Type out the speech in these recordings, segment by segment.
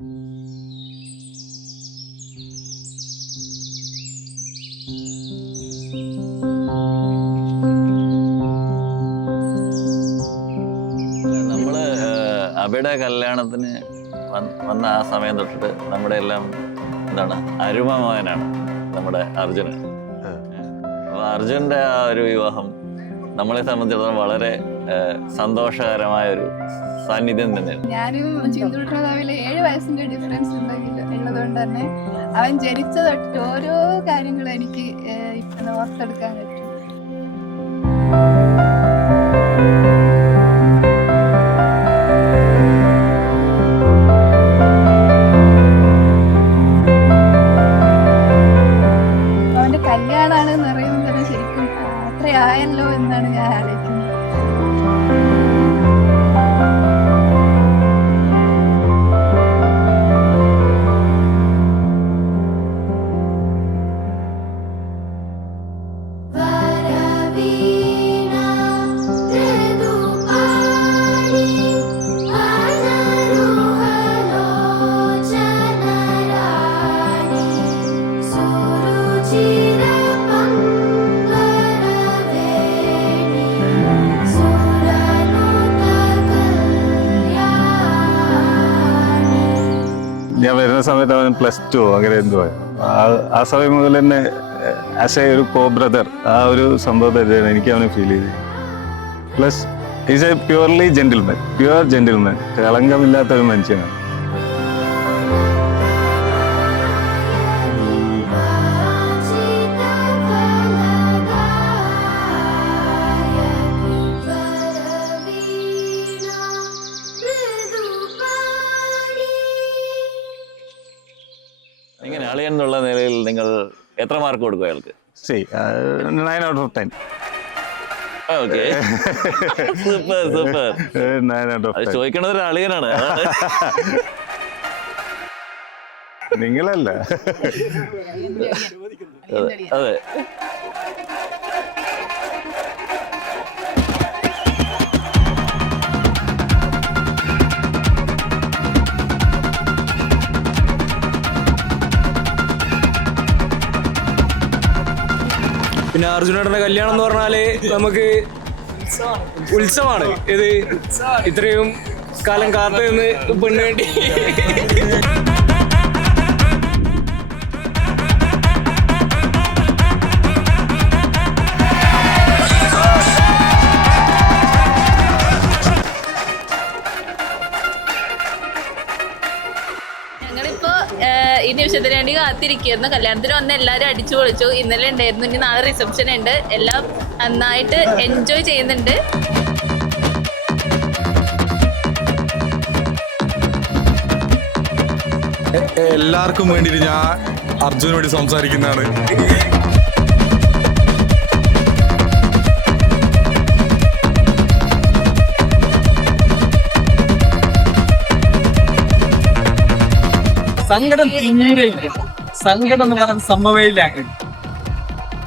നമ്മള് അബിയുടെ കല്യാണത്തിന് വന്ന ആ സമയം തൊട്ടിട്ട് നമ്മുടെ എല്ലാം എന്താണ് അരുമ മകനാണ് നമ്മുടെ അർജുനൻ. അപ്പൊ അർജുനന്റെ ആ ഒരു വിവാഹം നമ്മളെ സംബന്ധിച്ചിടത്തോളം വളരെ സന്തോഷകരമായ ഒരു സാന്നിധ്യം തന്നെയാണ്. ഞാനും ചിന്തുട്ടനും തമ്മിൽ 7 വയസ്സിന്റെ ഡിഫറൻസ് ഉള്ളതുകൊണ്ട് തന്നെ അവൻ ജനിച്ച തൊട്ട് ഓരോ കാര്യങ്ങളും എനിക്ക് ഇപ്പൊ ഓർത്തെടുക്കാൻ പറ്റും. അവന്റെ കല്യാണാണെന്ന് പറയുമ്പോൾ തന്നെ ശരിക്കും അത്രയായല്ലോ എന്നാണ് ഞാൻ ആലോചിക്കുന്നത്. ഞാൻ വരുന്ന സമയത്ത് അവൻ +2 അങ്ങനെ എന്തോ ആ സമയം മുതൽ തന്നെ ആസ് എ ഒരു കോ ബ്രദർ ആ ഒരു സംഭവം തന്നെയാണ് എനിക്ക് അവനെ ഫീൽ ചെയ്തത്. Plus is a purely gentleman, pure gentleman, കളങ്കമില്ലാത്ത ഒരു മനുഷ്യനാണ്. ഇങ്ങനെ അളിയൻ എന്നുള്ള നിലയിൽ നിങ്ങൾ എത്ര മാർക്ക് കൊടുക്കും അയാൾക്ക്? 9 out of 10. Okay, super super. 9 out of 10. ചോദിക്കണത് ഒരു അളിയനാണ്. നിങ്ങളല്ല. അതെ. പിന്നെ അർജുനേട്ടന്റെ കല്യാണം എന്ന് പറഞ്ഞാല് നമുക്ക് ഉത്സവമാണ്. ഇത് ഇത്രയും കാലം കാത്തു നിന്ന് പെണ്ണ് വേണ്ടി ഈ നിമിഷത്തിന് വേണ്ടി കാത്തിരിക്കുന്നു. കല്യാണത്തിന് വന്ന് എല്ലാവരും അടിച്ചു പൊളിച്ചു. ഇന്നലെ ഉണ്ടായിരുന്നു, ഇനി നാളെ റിസപ്ഷൻ ഉണ്ട്. എല്ലാം നന്നായിട്ട് എൻജോയ് ചെയ്യുന്നുണ്ട്. എല്ലാവർക്കും വേണ്ടിയിട്ട് ഞാൻ അർജുനോട് വേണ്ടി സംസാരിക്കുന്നതാണ്. സങ്കടം തീരെയില്ല. സങ്കടം എന്ന് പറയുന്ന സംഭവമേ ഇല്ല.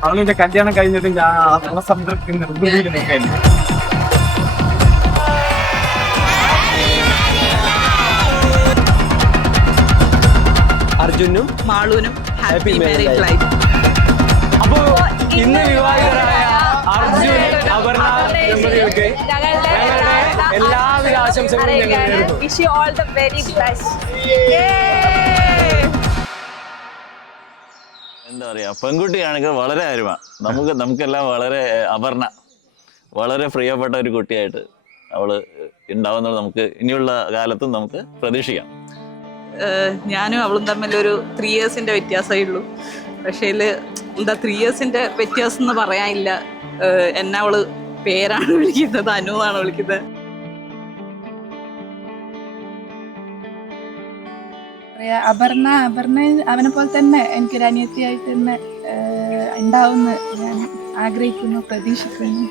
അവളുടെ കല്യാണം കഴിഞ്ഞിട്ട് ഞാൻ ആ സംതൃപ്തി നിർബന്ധിയിൽ നിൽക്കാൻ. അർജുനും മാളൂനും ഹാപ്പി മാരീഡ് ലൈഫ്. അപ്പോ ഇന്ന് വിവാഹിതരായ അർജുൻ, അപർണ ദമ്പതികൾക്ക് എല്ലാവിധ ആശംസകളും ഞങ്ങൾ നേരുന്നു. Wish you all the very best. എന്താ പറയാ, പെൺകുട്ടിയാണെങ്കിൽ വളരെ അരുമ. നമുക്കെല്ലാം വളരെ അപർണ വളരെ പ്രിയപ്പെട്ട ഒരു കുട്ടിയായിട്ട് അവള് ഉണ്ടാവുന്നത് നമുക്ക് ഇനിയുള്ള കാലത്തും നമുക്ക് പ്രതീക്ഷിക്കാം. ഞാനും അവളും തമ്മിലൊരു 3 yearsന്റെ വ്യത്യാസമേ ഉള്ളൂ. പക്ഷേ എന്താ 3 yearsന്റെ വ്യത്യാസം എന്ന് പറയാനില്ല. എന്നെ അവള് പേരാണ് വിളിക്കുന്നത്, അനു എന്നാണ് വിളിക്കുന്നത്. അപർണ അവനെ പോലെ തന്നെ എനിക്കൊരു അനിയത്തിയായിട്ട് തന്നെ ഉണ്ടാവുമെന്ന് ഞാൻ ആഗ്രഹിക്കുന്നു, പ്രതീക്ഷിക്കുന്നു.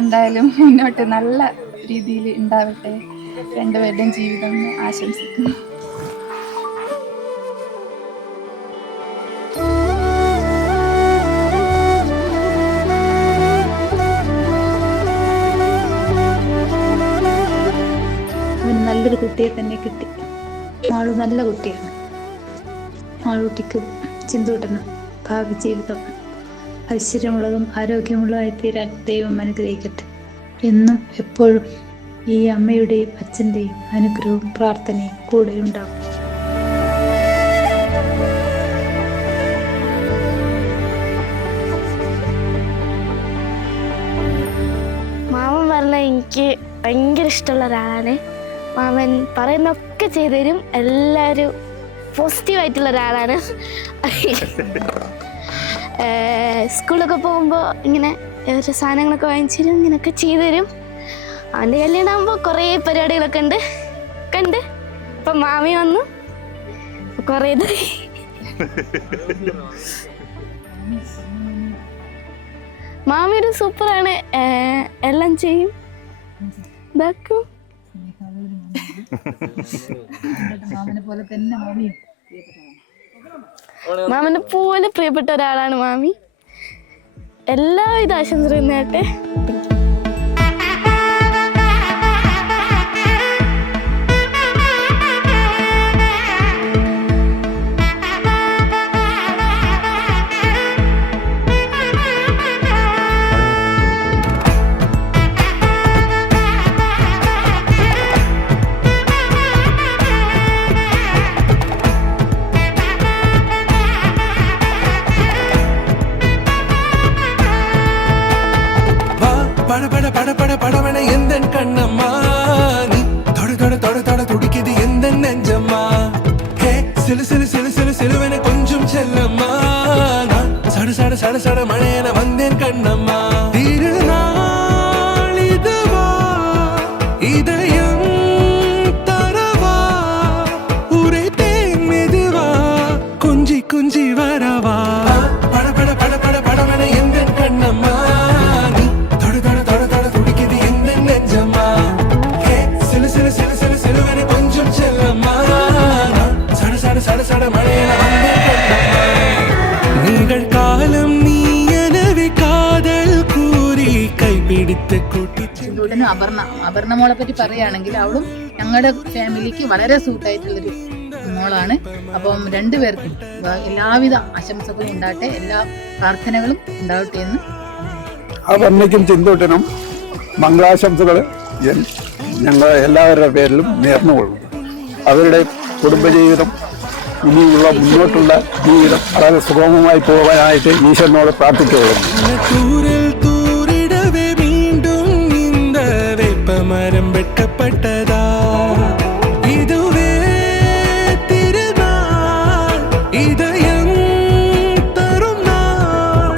എന്തായാലും മുന്നോട്ട് നല്ല രീതിയിൽ ഉണ്ടാവട്ടെ രണ്ടുപേരുടെയും ജീവിതം ആശംസിക്കുന്നു. നല്ലൊരു കുട്ടിയെ തന്നെ കിട്ടി. അവൾ നല്ല കുട്ടിയാണ്. ആൺകുട്ടിക്ക് ചിന്തൂട്ടണം ഭാവി ജീവിതം ഐശ്വര്യമുള്ളതും ആരോഗ്യമുള്ളതായി തീരാൻ ദൈവം അനുഗ്രഹിക്കട്ടെ. എന്നും എപ്പോഴും ഈ അമ്മയുടെയും അച്ഛൻ്റെയും അനുഗ്രഹവും പ്രാർത്ഥനയും കൂടെയുണ്ടാകും. മാമൻ പറഞ്ഞാൽ എനിക്ക് ഭയങ്കര ഇഷ്ടമുള്ള ഒരാളാണ്. മാമൻ പറയുന്നൊക്കെ ചെയ്തു തരും. എല്ലാവരും പോസിറ്റീവായിട്ടുള്ള ഒരാളാണ്. സ്കൂളൊക്കെ പോകുമ്പോൾ ഇങ്ങനെ ഓരോ സാധനങ്ങളൊക്കെ വാങ്ങിച്ചു തരും, ഇങ്ങനെയൊക്കെ ചെയ്തു തരും. അവൻ്റെ കല്യാണം ആകുമ്പോൾ കുറേ പരിപാടികളൊക്കെ കണ്ട് ഇപ്പം മാമി വന്നു കുറേ ഇതായി. മാമി ഒരു സൂപ്പറാണ്, എല്ലാം ചെയ്യും, ഇതാക്കും. മാമനെ പോലെ പ്രിയപ്പെട്ട ഒരാളാണ് മാമി. എല്ലാവിധ ആശംസകളും നേരത്തെ. படபட எந்தன் கண்ணம்மா நீ தொட தொட தொட தொட துடிக்குது எந்தன் நெஞ்சம்மா ஹே சிலு சிலு சிலு சிலு சிலுவென கொஞ்சம் செல்லம்மா நான் சட சட சட சட மழையென வந்தேன் கண்ணம்மா திருநாள் இதுவா இதயம் தரவா உரைத்தேன் மெதுவா கொஞ்சி கொஞ்சி வரவா படபட படபட படவென எந்தன் கண்ணம்மா ചിന്തൂട്ടനും അപർണ മോളെ പറ്റി പറയുകയാണെങ്കിൽ അവളും ഞങ്ങളുടെ ഫാമിലിക്ക് വളരെ സൂട്ടായിട്ടുള്ളൊരു മോളാണ്. അപ്പം രണ്ടുപേർക്കും എല്ലാവിധ ആശംസകളും ഉണ്ടാകട്ടെ, എല്ലാ പ്രാർത്ഥനകളും ഉണ്ടാവട്ടെ എന്ന്. അപർണയ്ക്കും ചിന്തൂട്ടനും മംഗളാശംസകൾ ഞങ്ങൾ എല്ലാവരുടെ പേരിലും നേർന്നുകൊള്ളുന്നു. അവരുടെ കുടുംബജീവിതം ഇനിയുള്ള മുന്നോട്ടുള്ള ജീവിതം വളരെ സുഗമമായി പോകാനായിട്ട് ഈശ്വരനോട് പ്രാർത്ഥിച്ചുകൊള്ളുന്നു. മരം വെട്ടപ്പെട്ടതാ ഇതുവേ തിരുനാൾ ഇതയം തരും നാൾ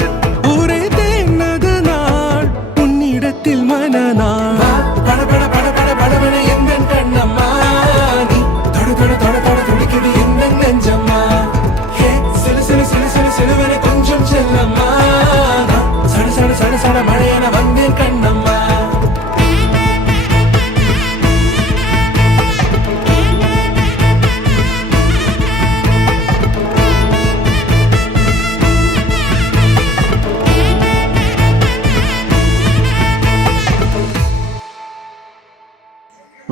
ഒരേ തേന്നത് നാൾ ഉന്നിടത്തിൽ മനനാൾ പടപട പടപട പടവണ എന്തൻ കണ്ണമ്മ നീ തൊട തൊട തൊട തൊട തുടിക്കുത് എന്തൻ നെഞ്ചമ്മ ഹേ സിലു സിലു സിലു സിലു സിലുവനെ കൊഞ്ചം Chellamma സട സട സട സട മഴയന വന്നേൻ Kannamma.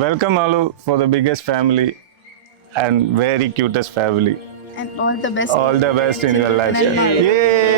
Welcome Alu for the biggest family and very cutest family. And all the best. All the best in your life. Yay!